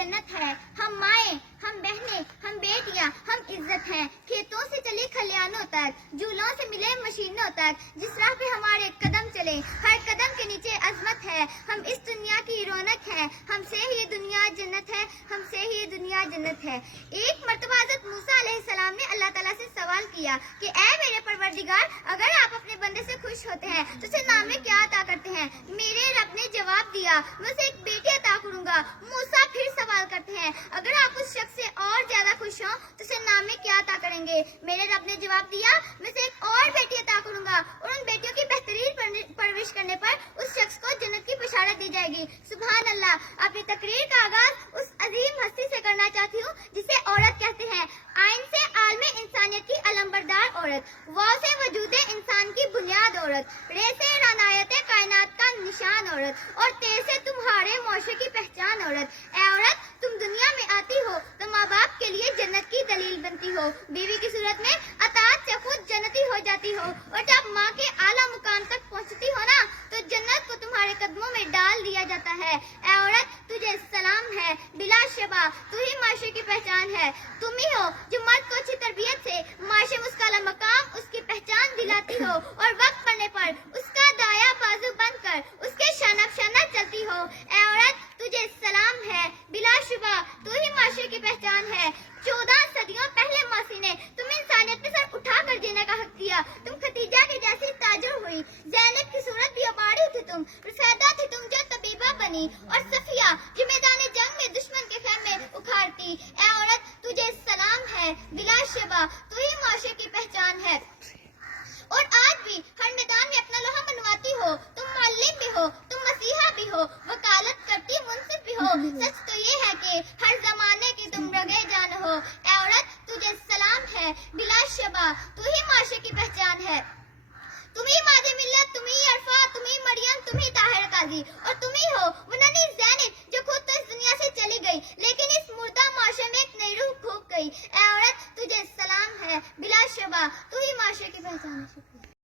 जन्नत है। हम माएँ, हम बहनें, हम बेटियां, हम इज्जत हैं। खेतों से चली खलियानों तक, झूलों से मिले मशीनों तक, जिस राह पे हमारे कदम चले, हर कदम के नीचे अजमत है। हम इस दुनिया की रौनक है, हमसे ही ये दुनिया जन्नत है, हमसे ही ये दुनिया जन्नत है। एक मर्तबा हज़रत मूसा अलैहिस्सलाम ने अल्लाह ताला से सवाल किया कि ऐ मेरे परवरदिगार, अगर आप अपने बंदे से खुश होते हैं तो उसे नामे क्या अता करते हैं? मेरे रब ने जवाब दिया, मैं उसे एक बेटी अता करूंगा। मूसा फिर सवाल करते हैं, अगर आप उस शख्स से और ज्यादा खुश हो तो उसे नामे क्या अता करेंगे? मेरे रब ने जवाब दिया, मैं उसे एक और बेटी अता करूंगा और उन बेटियों की बेहतरीन परवरिश करने पर उस शख्स को जन्नत की बशारत दी जाएगी। सुभान अल्लाह। अपनी तकरीर का आगाज उस अजीम हस्ती से करना चाहती हूँ जिसे औरत कहते हैं। आइन से आलमे इंसानियत की अलंबरदार औरत, वाव से वजूदे इंसान की बुनियाद औरत, रे से रानायत कायनात का निशान औरत, और ते से तुम्हारे मौशे की पहचान औरत। ऐ औरत, तुम दुनिया में आती हो तो माँ बाप के लिए जन्नत की दलील बनती हो। बीवी की सूरत में अताअत से खुद जन्नती हो जाती हो, और जब माँ के आला मुकाम तक पहुँचती हो ना तो जन्नत को तुम्हारे कदमों में डाल दिया जाता है। ऐ औरत, तुझे सलाम है, बिला शबा तू ही माशरे की पहचान है। तुम ही हो जो मर्द को अच्छी तरबियत से माशरे में उसका आला मकाम, उसकी पहचान दिलाती हो, और वक्त पड़ने पर उसका दाया बाजू बनकर उसके शाना शाना चलती हो। ऐ औरत, तुझे सलाम है, बिला शुबा तू ही माशरे की पहचान है। 14 सदियों पहले मासी ने तुम इंसानियत में सर उठा कर जीने का हक दिया। तुम खतीजा की जैसी ताजुर हुई, ज़ैनब की सूरत भी अबाड़ी थी तुम, रुफैदा थी तुम जो तबीबा बनी, और सफिया जो मैदान जंग में दुश्मन के खैमे उखाड़ती। ऐ औरत, तुझे सलाम है, बिला शबा तू ही माशरे की पहचान है। और आज भी हर मैदान में अपना लोहा मनवाती हो। तुम मुअल्लिम भी हो, तुम मसीहा भी हो, वकालत करती मुंसिफ भी हो। सच तो ये है कि हर जमाने की तुम रगे जान हो। ऐ औरत, तुझे सलाम है, बिला शबा तू ही माशरे की पहचान है। तुम ही माज़े मिल्लत, तुम ही अरफा, तुम ही मरियम, तुम ही ताहिर काजी, और तुम ही हो वो ननी ज़ैनब जो खुद तो इस दुनिया से चली गई लेकिन इस मुर्दा माशरे में एक नई रूह फूंक गई। ऐ औरत, तुझे सलाम है, बिला शबा तू ही माशरे की पहचान है।